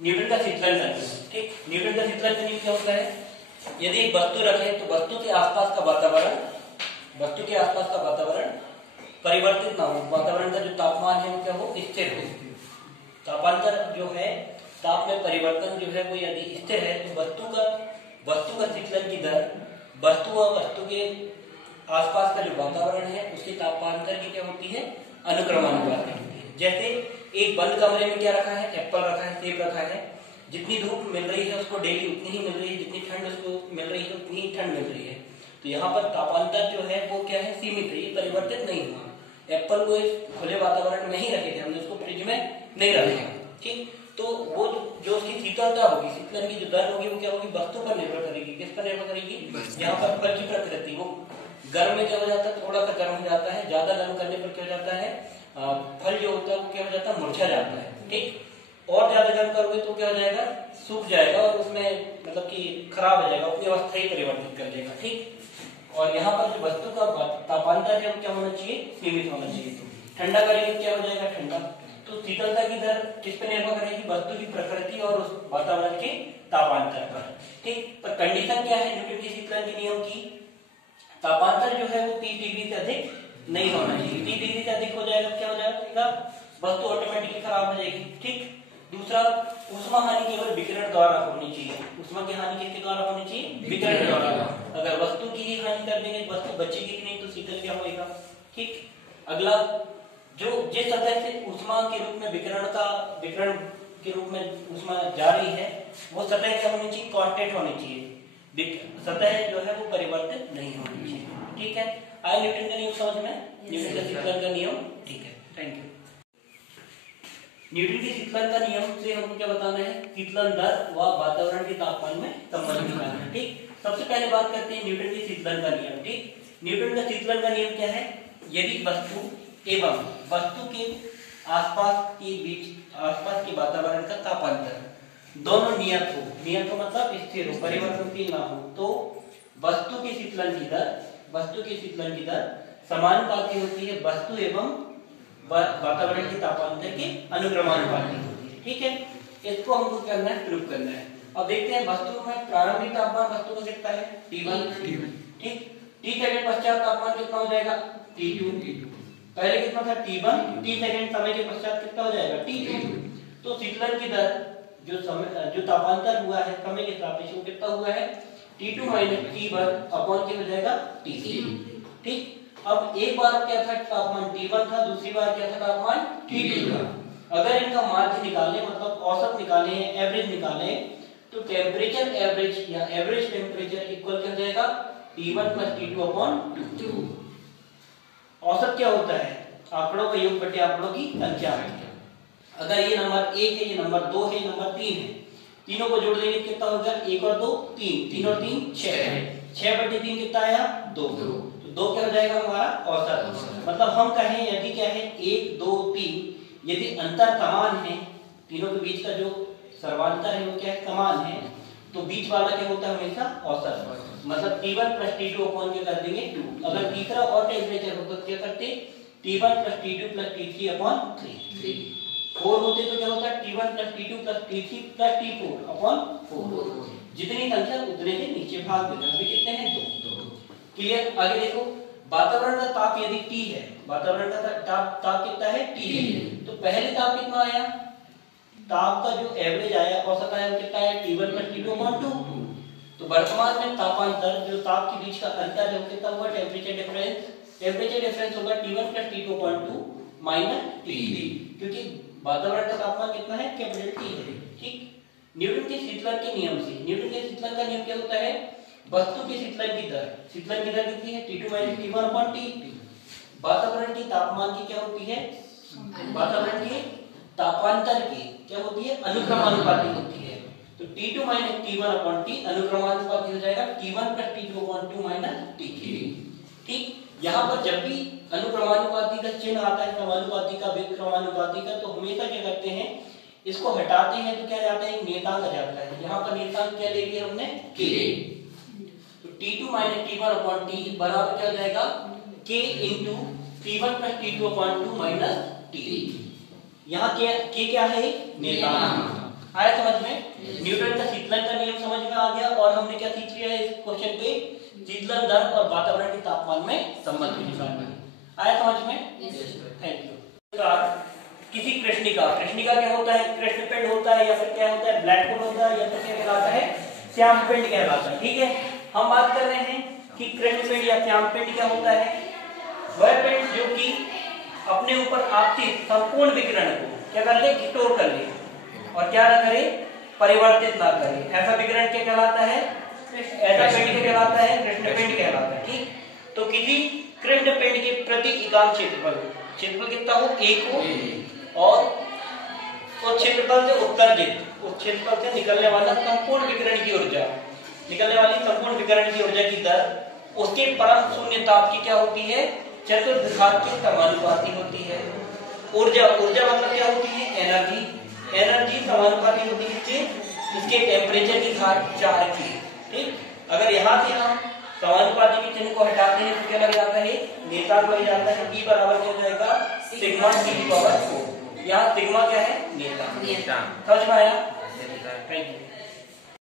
Newton का शीतलन का नियम। ठीक, न्यूटन का शीतलन का नियम क्या होता है? यदि एक वस्तु रखे तो वस्तु के आसपास का वातावरण परिवर्तित ना हो, वातावरण का जो तापमान है वो क्या हो, स्थिर हो। तापांतर जो है, ताप में परिवर्तन जो है वो यदि स्थिर है तो वस्तु का शीतलन की दर वस्तु व वस्तु के आसपास का जो वातावरण है उसके तापांतर की क्या होती है, अनुक्रमानुपाती होती है। जैसे एक बंद कमरे में क्या रखा है, एप्पल रखा है, सेब रखा है, जितनी धूप मिल रही है उसको डेली उतनी ही मिल रही है, जितनी ठंड उसको मिल रही है उतनी ही ठंड मिल रही है। तो यहाँ पर तापांतर जो है वो क्या है, सीमित है, ये परिवर्तित नहीं हुआ। एप्पल को इस खुले वातावरण में ही रखे थे हमने, उसको फ्रिज में नहीं रखा। ठीक, तो वो जो उसकी शीतलता होगी, शीतलन की जो दर होगी वो क्या होगी, वस्तु पर निर्भर करेगी। किस पर निर्भर करेगी? यहाँ पर फल की प्रकृति, वो गर्म में क्या हो जाता है, थोड़ा सा गर्म हो जाता है, ज्यादा गर्म करने पर क्या हो जाता है, फल जो होता है वो क्या हो जाता है, मुरझा जाता है। ठीक, और ज्यादा गर्म करोगे तो क्या हो जाएगा, सूख जाएगा और उसमें मतलब कि खराब हो जाएगा, अपनी अवस्था ही परिवर्तित कर देगा। ठीक, और यहाँ पर जो वस्तु का तापांतर है वो क्या होना चाहिए, सीमित होना चाहिए। तो ठंडा करेंगे क्या हो जाएगा, ठंडा। तो शीतलता की दर किस पर निर्भर करेगी, वस्तु की प्रकृति और उस वातावरण के तापांतर पर। ठीक, पर कंडीशन क्या है न्यूटन की शीतलन के नियम की, तापांतर जो है वो 30 डिग्री से अधिक नहीं होना चाहिए। 30 डिग्री से अधिक हो जाएगा क्या हो जाएगा, वस्तु ऑटोमेटिकली खराब हो जाएगी। ठीक, दूसरा, ऊष्मा हानि केवल विकिरण द्वारा होनी चाहिए। ऊष्मा की हानि किसके द्वारा होनी चाहिए, विकिरण द्वारा। अगर वस्तु की ही हानि कर देंगे, वस्तु बचेगी नहीं, तो शीतल क्या होगा। ठीक, अगला, जो जिस सतह से ऊष्मा के रूप में विकिरण के रूप में ऊष्मा जा रही है वो सतह क्या होनी चाहिए, कांस्टेंट होनी चाहिए। सतह जो है वो परिवर्तित नहीं होनी चाहिए। ठीक है, आया न्यूटन का नियम समझ में, न्यूटन का शीतलन का नियम। ठीक है, थैंक यू। न्यूटन के शीतलन का नियम से हमको क्या बताना है, शीतलन दर व वातावरण के तापमान में संबंध निकालना है। ठीक, सबसे पहले बात करते हैं न्यूटन के शीतलन का नियम। ठीक, न्यूटन का शीतलन का नियम क्या है, यदि वस्तु एवं वस्तु के आसपास के वातावरण का तापांतर दोनों नियत हो मतलब स्थिर हो, परिवर्तनशील ना हो, तो वस्तु की शीतलन की दर समानुपाती होती है वस्तु एवं वातावरण के तापांतर के अनुक्रमानुपाती होती है। ठीक है, इसको हमको करना है, प्रूव करना है। अब देखते हैं वस्तु में प्रारंभिक तापमान वस्तु का कितना है, T1। ठीक, T सेकंड पश्चात तापमान कितना हो जाएगा, T2। पहले कितना था, T1, T सेकंड समय के पश्चात कितना हो जाएगा, T2। तो शीतलन की दर जो तापांतर हुआ है समय के सापेक्ष वो कितना हुआ है, T2 माइनस T1 अपॉन क्या हो जाएगा, T3। ठीक, अब एक बार क्या था, तापमान T1 था, दूसरी बार क्या था, तापमान T2 था। अगर इनका माध्य निकालें, मतलब औसत निकालें, एवरेज निकालें, तो टेम्परेचर एवरेज या एवरेज टेम्परेचर इक्वल क्या हो जाएगा, T1 प्लस T2 अपॉन 2। औसत क्या होता है, आंकड़ों का योग बटे आंकड़ों की संख्या है। अगर ये नंबर 1 है, ये नंबर 2 है, ये नंबर 3 है, तीनों को जोड़ देंगे कितना होगा, 1 और 2 3, 3 और 3 6 है, 6 बटे 3 कितना आया, 2। तो 2 क्या हो जाएगा हमारा औसत। मतलब हम कहें यदि क्या है 1 2 3 यदि अंतर समान है, तीनों के बीच का जो सर्वांतर है वो क्या है, समान है, तो बीच वाला क्या होता है हमेशा औसत। मतलब T1 प्लस T2 अपॉन क्या कर देंगे 2। अगर तीसरा और टेम्परेचर होता तो क्या करते, T1 plus T2 plus T3 upon 3। 4 होते तो क्या होता है, T1 plus T2 plus T3 plus T4 upon 4। जितनी संख्या उतने से नीचे भाग देना। अभी कितने हैं, 2। क्लियर। आगे देखो, वातावरण का ताप यदि T है, वातावरण का ताप कितना है, T है, तो पहले ताप कितना आया, ताप का जो एवरेज आया, औसत आया कितना आया, T1 प्लस T2 अपॉन 2। तो वर्तमान में तापांतर जो ताप के बीच का अंतर है वो कितना होगा, टेम्परेचर डिफरेंस होगा T1 plus T2 upon 2 minus T3, क्योंकि वातावरण का तापमान कितना है, कैपिटल T है। ठीक, न्यूटन के शीतलन के नियम से, न्यूटन के शीतलन का नियम क्या होता है, वस्तु की शीतलन की दर कितनी है, T2 minus T1 upon T। वातावरण की तापमान की क्या होती है, वातावरण के तापांतर की क्या होती है, अनुक्रमानुपाती होती है। तो T2 minus T1 upon T अनुक्रमानुपाती हो जाएगा T1 plus T2 upon 2 minus T3। ठीक, यहाँ पर जब भी अनुक्रमानुपाती का चिन्ह आता है, समानुपाती का, विक्रमानुपाती का, तो हमेशा क्या करते हैं, इसको हटाते हैं तो क्या जाता है, एक नियतांक आ जाता है। यहाँ पर नियतांक क्या ले लिया हमने, K। तो T2 minus T1 upon T बराबर क्या हो जाएगा, K into T1 plus T2 upon 2 minus T। यहाँ K क्या है, नियतांक। आया समझ में? न्यूटन का शीतलन का नियम समझ में आ गया और हमने क्या सीख लिया है इस क्वेश्चन पे? शीतलन दर और वातावरण के तापमान में संबंध की निशानी। आया समझ में? Thank you. किसी कृष्णिका, कृष्णिका क्या होता है? कृष्णपिंड होता है या फिर क्या होता है? ब्लैक होल होता है या फिर क्या कहलाता है? श्यामपिंड कहलाता है। ठीक है, हम बात कर रहे हैं कि कृष्णपिंड या श्यामपिंड क्या होता है? वह पिंड जो कि अपने ऊपर आपतित संपूर्ण विकिरण को क्या कर ले? स्टोर कर ले और क्या ना करे? परिवर्तित ना करे। ऐसा विकिरण क्या कहलाता है? ऐसा पिंड क्या कहलाता है? कृष्णपिंड कहलाता है। ठीक, तो किसी कृष्णपिंड के प्रति इकांक क्षेत्रफल, क्षेत्रफल कितना हो? 1 हो और उस क्षेत्रफल से उत्सर्जित, उस क्षेत्रफल से निकलने वाला संपूर्ण विकिरण की ऊर्जा, निकलने वाली संपूर्ण विकिरण की ऊर्जा की दर उसके परम शून्य ताप की क्या होती है? चतुर्भुज के समानुपाती होती है। ऊर्जा, ऊर्जा मतलब क्या होती है? एनर्जी, एनर्जी समानुपाती होती है इसके टेम्परेचर की घात 4 की। ठीक, अगर यहाँ से हम समानुपाती के चिन्ह को हटाते हैं तो क्या लग जाता है? नेतांक लग जाता है। E बराबर क्या हो जाएगा? Sigma T/4। यहाँ सिग्मा क्या है? नेतांक। समझ में आया? Thank you.